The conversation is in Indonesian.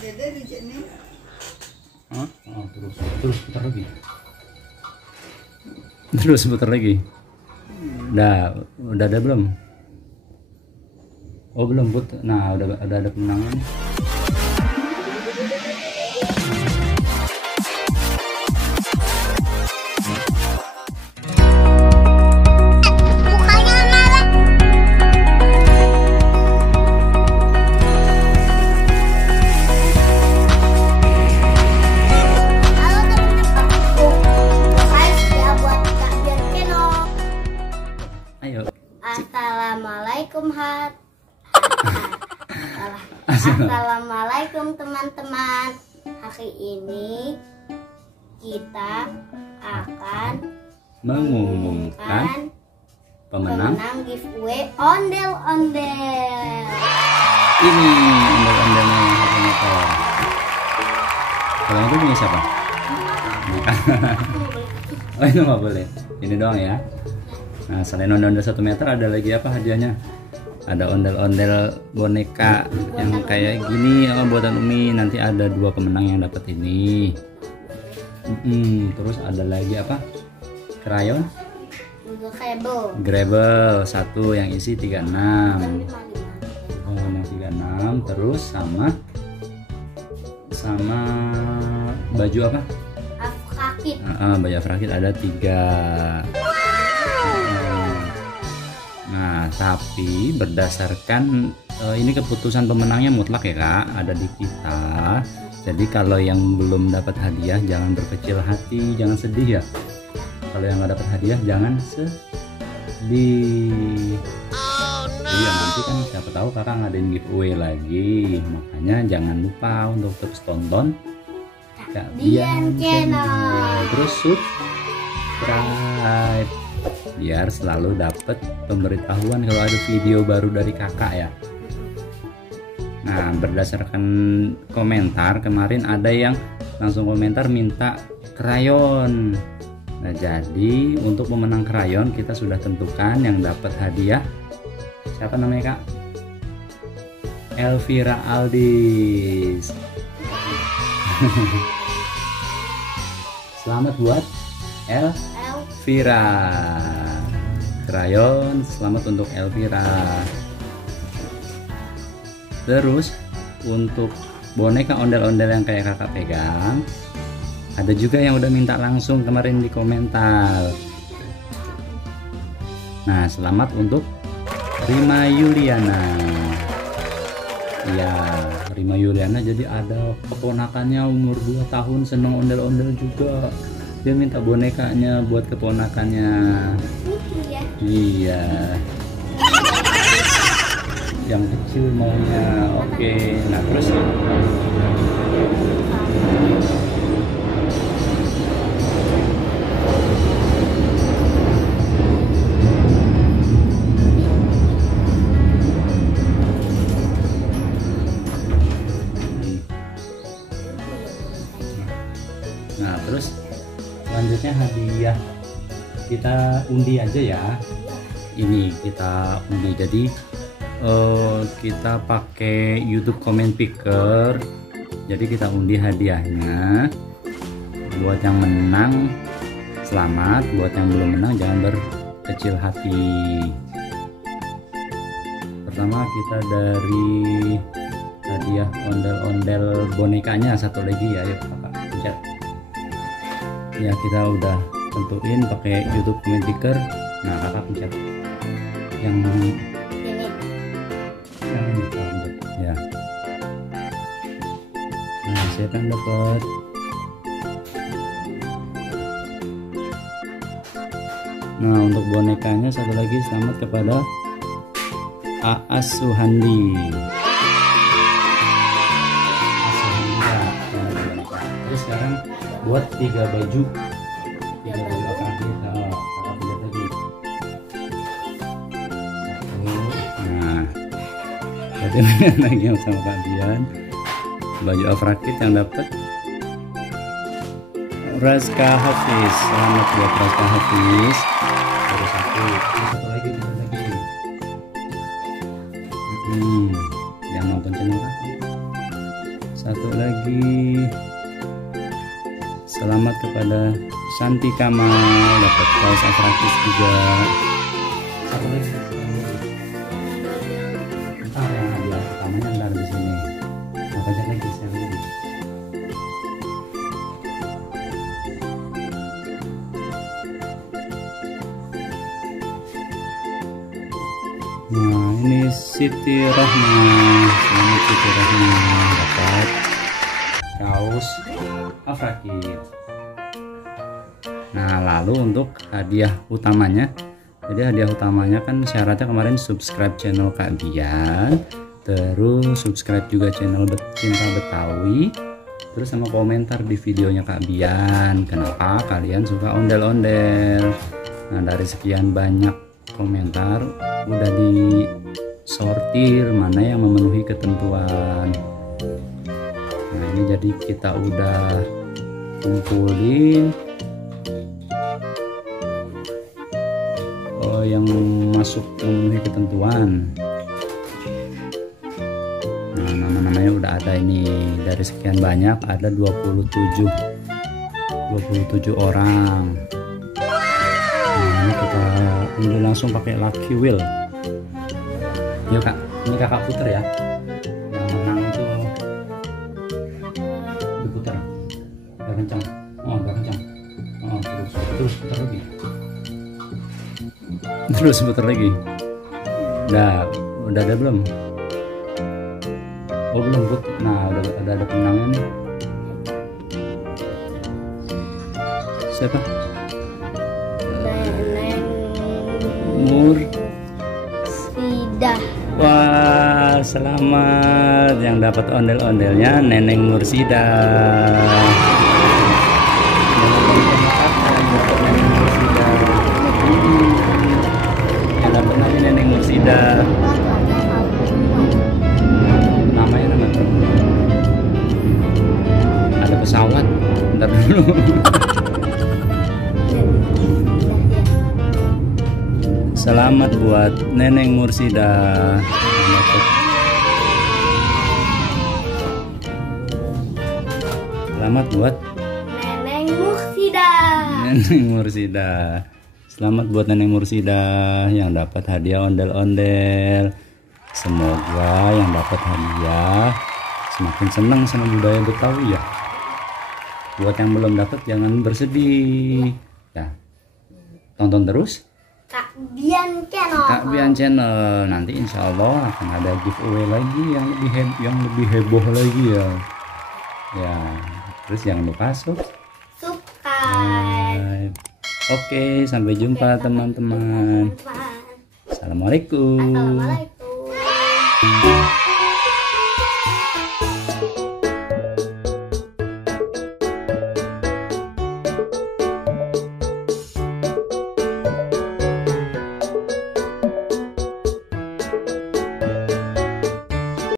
Dede di sini. Oh, terus putar lagi. Terus putar lagi. Udah ada belum? Oh belum put. Nah udah ada pemenangnya nih. Assalamualaikum teman-teman. Hari ini kita akan mengumumkan pemenang giveaway ondel-ondel. Ini ondel-ondelnya motor. Kalau itu punya siapa? Oh itu nggak boleh. Ini doang ya. Nah selain ondel-ondel 1 meter ada lagi apa hadiahnya? Ada ondel-ondel boneka yang kayak gini, buatan Umi. Nanti ada 2 pemenang yang dapat ini. Terus ada lagi apa? Krayon? Gravel 1 yang isi 36. Yang 36. Terus sama baju apa? Afrakit. Baju Afrakit ada 3. Nah, tapi berdasarkan ini keputusan pemenangnya mutlak ya Kak, ada di kita. Jadi kalau yang belum dapat hadiah jangan berkecil hati, jangan sedih ya. Kalau yang nggak dapat hadiah jangan sedih. Iya nanti kan siapa tahu Kakak ngadain giveaway lagi, makanya jangan lupa untuk terus tonton Kak Dian Channel. Terus subscribe biar selalu dapat pemberitahuan kalau ada video baru dari kakak ya. Nah berdasarkan komentar kemarin ada yang langsung komentar minta krayon. Nah jadi untuk pemenang krayon kita sudah tentukan yang dapat hadiah siapa namanya Kak? Elvira Aldis. Selamat buat Elvira. Krayon selamat untuk Elvira. Terus untuk boneka ondel-ondel yang kayak kakak pegang ada juga yang udah minta langsung kemarin di komentar. Nah selamat untuk Rima Yuliana. Ya Rima Yuliana jadi ada keponakannya umur 2 tahun seneng ondel-ondel juga. Dia minta bonekanya buat keponakannya. Iya. Yang kecil maunya. Oke. Nah terus selanjutnya hadiah kita undi aja ya. Ini kita undi, jadi kita pakai YouTube comment picker. Jadi kita undi hadiahnya. Buat yang menang selamat, buat yang belum menang jangan berkecil hati. Pertama kita dari hadiah ondel-ondel bonekanya satu lagi ya. Yuk kakak pencet. Ya kita udah tentuin pakai YouTube comment picker. Nah kakak pencet yang ini ya. Nah siapa yang dapat? Nah untuk bonekanya satu lagi selamat kepada Aas Suhandi. Terus sekarang buat 3 baju akan kita kakak lihat lagi. Nah berarti lagi yang sama kalian baju Afrakit yang dapat Razka Hafiz. Selamat buat Razka Hafiz. Baru satu lagi. Yang nonton channel kakak. Satu lagi, selamat kepada Santi Kamal, dapat kaos atraktif juga. Satu lagi, entar yang hadiah pertamanya ntar di sini. Apa aja lagi share lagi. Nah ini Siti Rohma, selamat Siti Rohma dapat kaos Afrakit. Nah lalu untuk hadiah utamanya, jadi hadiah utamanya kan syaratnya kemarin subscribe channel Kak Bian, terus subscribe juga channel Cinta Betawi, terus sama komentar di videonya Kak Bian kenapa kalian suka ondel-ondel. Nah dari sekian banyak komentar udah disortir mana yang memenuhi ketentuan. Nah ini jadi kita udah kumpulin yang masuk memenuhi ketentuan. Nah nama-namanya udah ada ini, dari sekian banyak ada 27 orang. Nah ini kita unduh langsung pakai lucky wheel. Yuk kak, ini kakak puter ya. Yang menang itu diputar agak kencang. Oh agak kencang. Oh terus putar lagi. Terus putar lagi. Udah ada belum? Oh belum put. Nah udah ada pemenangnya nih. Siapa? Mursidah. Wah selamat yang dapat ondel-ondelnya Neneng Mursidah. Yang dapat nanti Neneng Mursidah. Namanya nama ada pesawat. Bentar dulu. Selamat buat Neneng Mursidah. Selamat buat Neneng Mursidah. Neneng Mursidah. Selamat buat Neneng Mursidah yang dapat hadiah ondel-ondel. Semoga yang dapat hadiah semakin senang sama budaya Betawi ya. Buat yang belum dapat jangan bersedih. Ya. Tonton terus Kak Bian Channel. Kak Bian Channel. Nanti insya Allah akan ada giveaway lagi yang lebih heboh lagi ya. Ya, terus jangan lupa subscribe. Oke, sampai jumpa teman-teman. Assalamualaikum. Assalamualaikum.